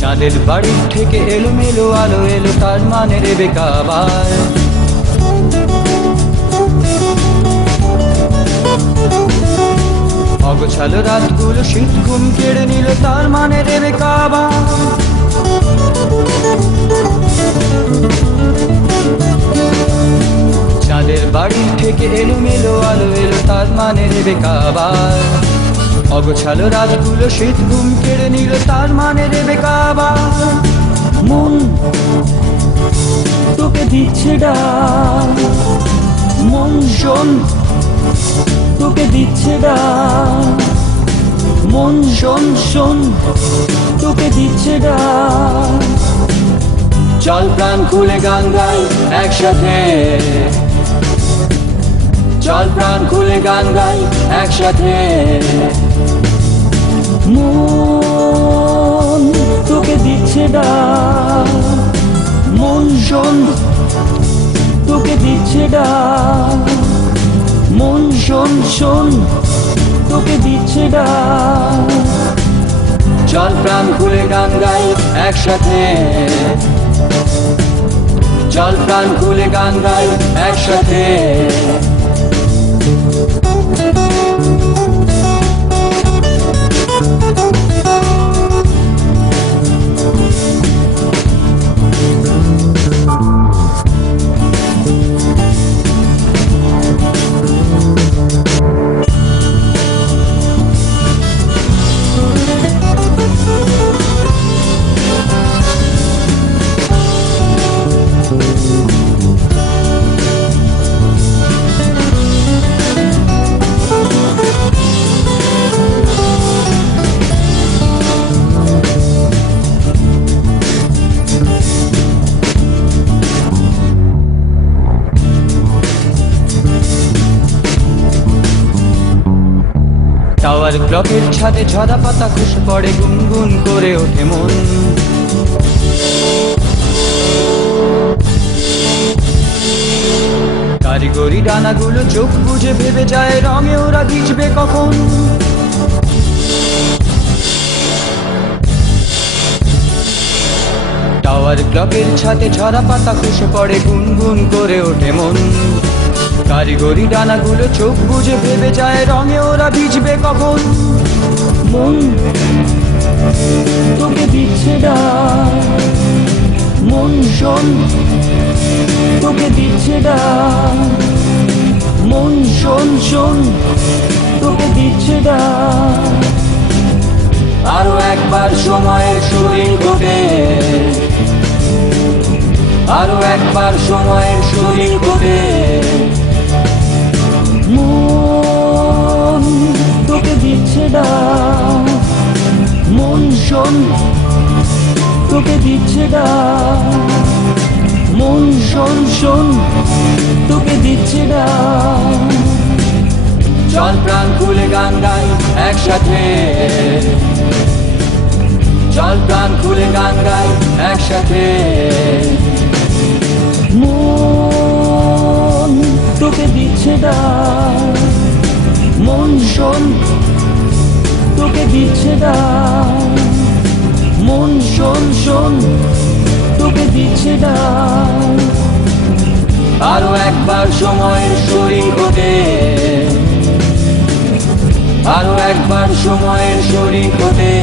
চাঁদের বাড়ির থেকে এলোমেলো আলো এলো, তার মানে রেবেকা আবার। অগোছালো রাতগুলো শীত ঘুম কেড়ে নিল, তার মানে রেবেকা আবার। চাঁদের বাড়ির থেকে এলোমেলো আলো এলো, তার মানে রেবেকা আবার। অগোছালো রাতগুলো শীত ঘুম কেড়ে নিল, তার মানে রেবেকা আবার। মন তোকে দিচ্ছে ডাক, মন শোন তোকে দিচ্ছে ডাক, মন শোন শোন তোকে দিচ্ছে ডাক। চল প্রাণ খুলে গান গাই একসাথে, চল প্রাণ খুলে গান গাই একসাথে। মন তোকে দিচ্ছে ডাক, মন শোন তোকে দিচ্ছে ডাক, মন শোন শোন তোকে দিচ্ছে ডাক। চল প্রাণ খুলে গান গাই একসাথে, চল প্রাণ খুলে গান গাই একসাথে। টাওয়ার ক্লকের ছাদে ঝরা পাতা খসে পড়ে, গুনগুন করে ওঠে মন। কারিগরি ডানাগুলো চোখ বুঝে ভেবে যায়, রঙে ওরা ভিজবে কখন। টাওয়ার ক্লকের ছাদে ঝরা পাতা খসে পড়ে, গুনগুন করে ওঠে মন। কারিগরি ডানাগুলো চোখ বুঝে ভেবে যায়, রঙে ওরা ভিজবে কখন। মন তোকে দিচ্ছে ডাক, মন শোন তোকে দিচ্ছে ডাক, মন শোন শোন তোকে দিচ্ছে ডাক। আরো একবার সময়ের শরীর ঘটে, আরো একবার সময়ের শরীর ঘটে। মন তোকে দিচ্ছে ডাক, মন শোন তোকে দিচ্ছে ডাক, মন শোন শোন তোকে দিচ্ছে ডাক। চল প্রাণ খুলে গান গাই একসাথে, চল প্রাণ খুলে গান গাই একসাথে। মন তোকে দিচ্ছে ডাক, মন শোন তোকে দিচ্ছে ডাক, মন শোন শোন তোকে দিচ্ছে ডাক। আরো একবার সময়ের শরীর ঘটে, আরো একবার সময়ের শরীর ঘটে।